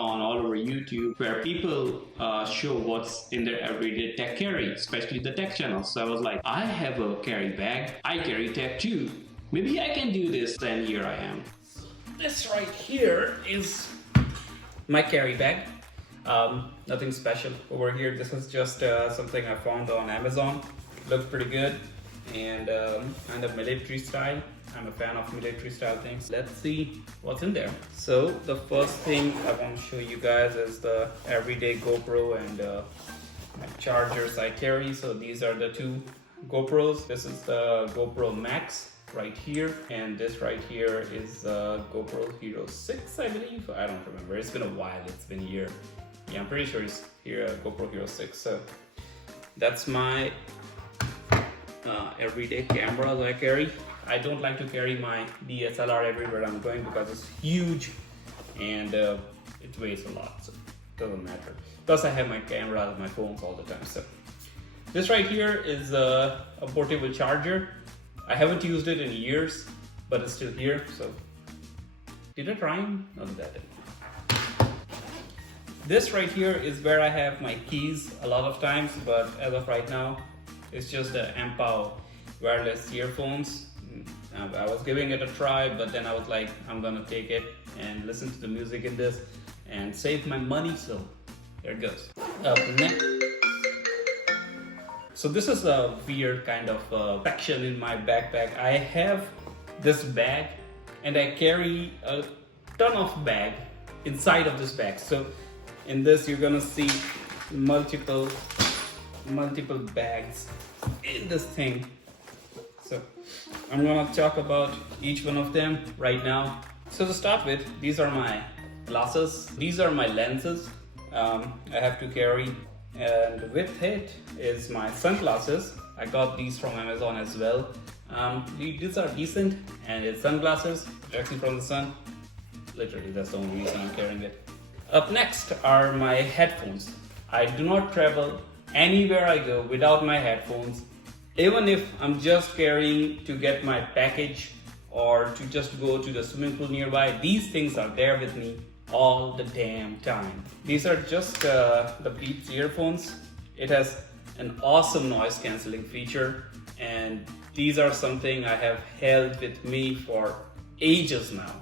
Amazon, all over YouTube, where people show what's in their everyday tech carry, especially the tech channels. So I was like, I have a carry bag, I carry tech too. Maybe I can do this, and here I am. This right here is my carry bag. Nothing special over here. This is just something I found on Amazon. Looks pretty good and kind of military style. I'm a fan of military style things. Let's see what's in there. So the first thing I want to show you guys is the everyday GoPro and my chargers I carry. So these are the two GoPros. This is the GoPro Max right here, and this right here is the GoPro Hero 6, I believe. I don't remember. It's been a while. It's been a year. Yeah, I'm pretty sure it's here, GoPro Hero 6. So that's my everyday cameras I carry. I don't like to carry my DSLR everywhere I'm going because it's huge and it weighs a lot, so it doesn't matter. Plus I have my cameras, my phones all the time. So this right here is a portable charger. I haven't used it in years, but it's still here. So did it rhyme? No, that didn't. This right here is where I have my keys a lot of times, but as of right now, it's just the Ampow wireless earphones. I was giving it a try, but then I was like, I'm gonna take it and listen to the music in this and save my money, so there it goes. Up next. So this is a weird kind of section in my backpack. I have this bag and I carry a ton of bag inside of this bag. So in this you're gonna see multiple bags in this thing. So I'm gonna talk about each one of them right now. So to start with, these are my glasses. These are my lenses I have to carry, and with it is my sunglasses. I got these from Amazon as well. These are decent, and it's sunglasses protection from the sun. Literally, that's the only reason I'm carrying it. Up next are my headphones. I do not travel anywhere I go without my headphones. Even if I'm just carrying to get my package or to just go to the swimming pool nearby, these things are there with me all the damn time. These are just the Beats earphones. It has an awesome noise cancelling feature, and these are something I have held with me for ages now.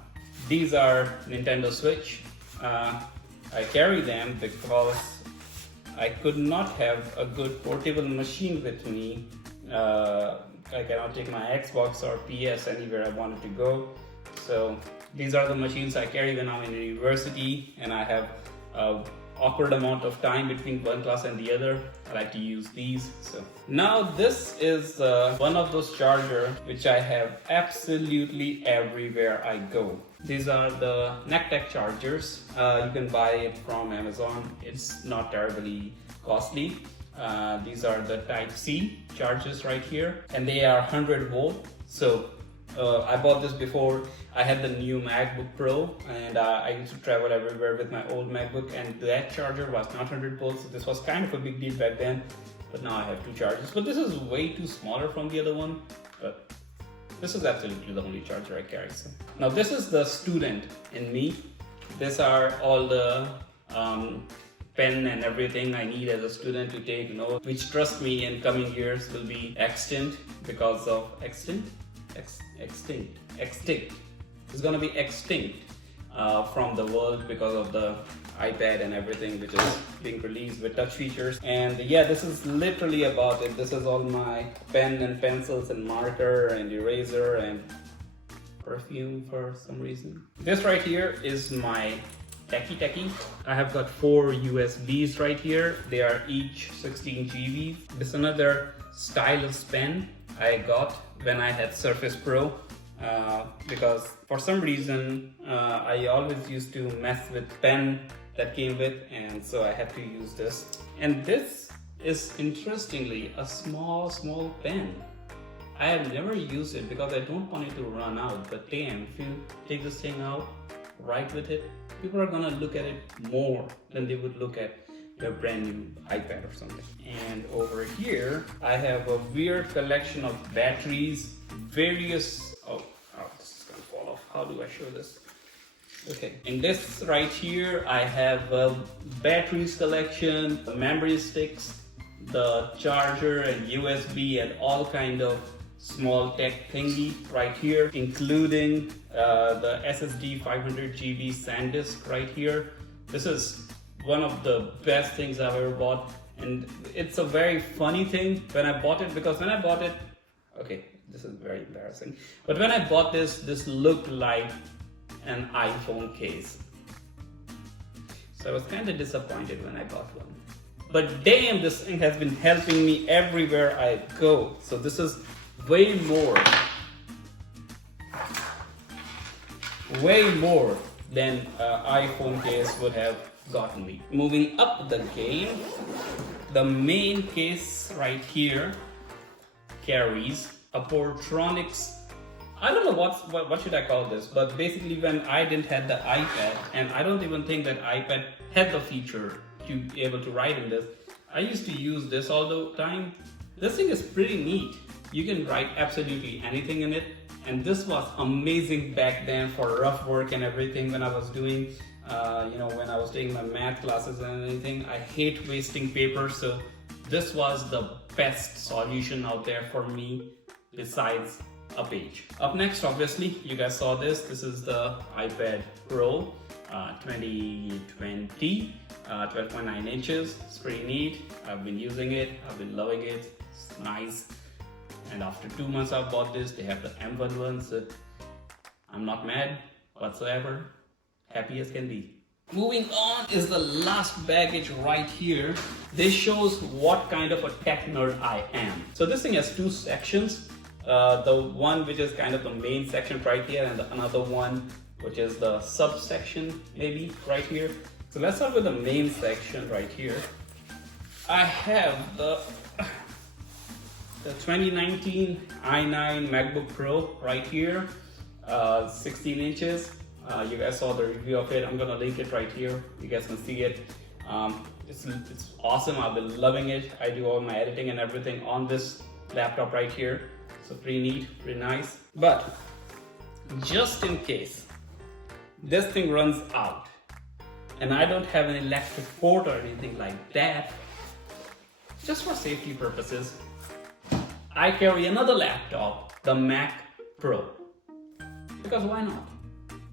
These are Nintendo Switch. I carry them because I could not have a good portable machine with me. I cannot take my Xbox or PS anywhere I wanted to go. So these are the machines I carry when I'm in university and I have an awkward amount of time between one class and the other. I like to use these. So now this is one of those chargers which I have absolutely everywhere I go. These are the NeckTech chargers. You can buy it from Amazon. It's not terribly costly. These are the Type-C chargers right here, and they are 100 volt. So I bought this before I had the new MacBook Pro, and I used to travel everywhere with my old MacBook, and that charger was not 100 volts. So this was kind of a big deal back then, but now I have two chargers. But this is way too smaller from the other one, but this is absolutely the only charger I carry. So now this is the student in me. These are all the pen and everything I need as a student to take notes, which, trust me, in coming years will be extinct because of extinct. It's gonna be extinct from the world because of the iPad and everything which is being released with touch features. And yeah, this is literally about it. This is all my pen and pencils and marker and eraser and perfume for some reason. This right here is my techie. I have got 4 USBs right here. They are each 16 GB. This is another stylus pen I got when I had Surface Pro because for some reason I always used to mess with pen that came with, and so I had to use this. And this is interestingly a small pen. I have never used it because I don't want it to run out, but damn, if you take this thing out, write with it, people are gonna look at it more than they would look at your brand new iPad or something. And over here, I have a weird collection of batteries, various, oh, this is gonna fall off. How do I show this? Okay, in this right here, I have batteries collection, memory sticks, the charger and USB and all kind of small tech thingy right here, including the SSD 500 GB SanDisk right here. This is one of the best things I've ever bought, and it's a very funny thing when I bought it, because when I bought it, okay, this is very embarrassing, but when I bought this looked like an iPhone case. So I was kind of disappointed when I got one. But damn, this thing has been helping me everywhere I go. So this is way more than iPhone case would have gotten me. Moving up the game, the main case right here carries a Portronics. I don't know what should I call this, but basically when I didn't have the iPad, and I don't even think that iPad had the feature to be able to write in this, I used to use this all the time. This thing is pretty neat. You can write absolutely anything in it, and this was amazing back then for rough work and everything when I was doing, when I was taking my math classes and anything. I hate wasting paper, so this was the best solution out there for me besides a page. Up next, obviously, you guys saw this. This is the iPad Pro 2020, 12.9 inches. It's pretty neat. I've been using it. I've been loving it. It's nice. And after 2 months I've bought this. They have the M1 one, so I'm not mad whatsoever. Happy as can be. Moving on is the last baggage right here. This shows what kind of a tech nerd I am. So this thing has two sections. The one which is kind of the main section right here, and another one which is the subsection maybe right here. So let's start with the main section right here. I have the 2019 i9 MacBook Pro right here, 16 inches. You guys saw the review of it. I'm gonna link it right here. You guys can see it. It's awesome. I've been loving it. I do all my editing and everything on this laptop right here. So pretty neat, pretty nice. But just in case this thing runs out and I don't have an electric port or anything like that, just for safety purposes, I carry another laptop, the Mac Pro. Because why not?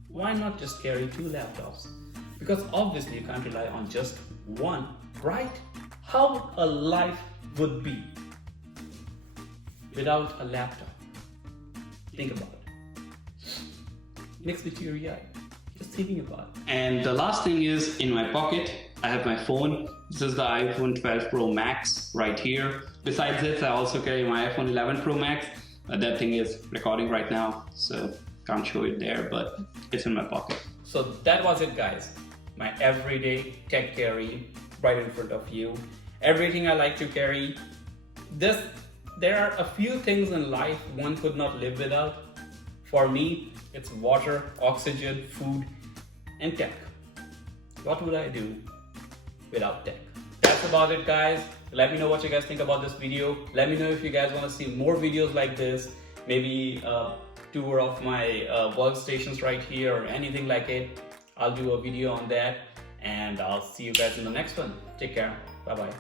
Why not just carry two laptops? Because obviously you can't rely on just one, right? How a life would be without a laptop. Think about it. Makes me teary-eyed just thinking about it. And the last thing is, in my pocket, I have my phone. This is the iPhone 12 Pro Max right here. Besides this, I also carry my iPhone 11 Pro Max. That thing is recording right now, so can't show it there, but it's in my pocket. So that was it, guys. My everyday tech carry right in front of you. Everything I like to carry. There are a few things in life one could not live without. For me, it's water, oxygen, food, and tech. What would I do without tech? That's about it, guys. Let me know what you guys think about this video. Let me know if you guys want to see more videos like this. Maybe a tour of my workstations right here or anything like it. I'll do a video on that, and I'll see you guys in the next one. Take care. Bye-bye.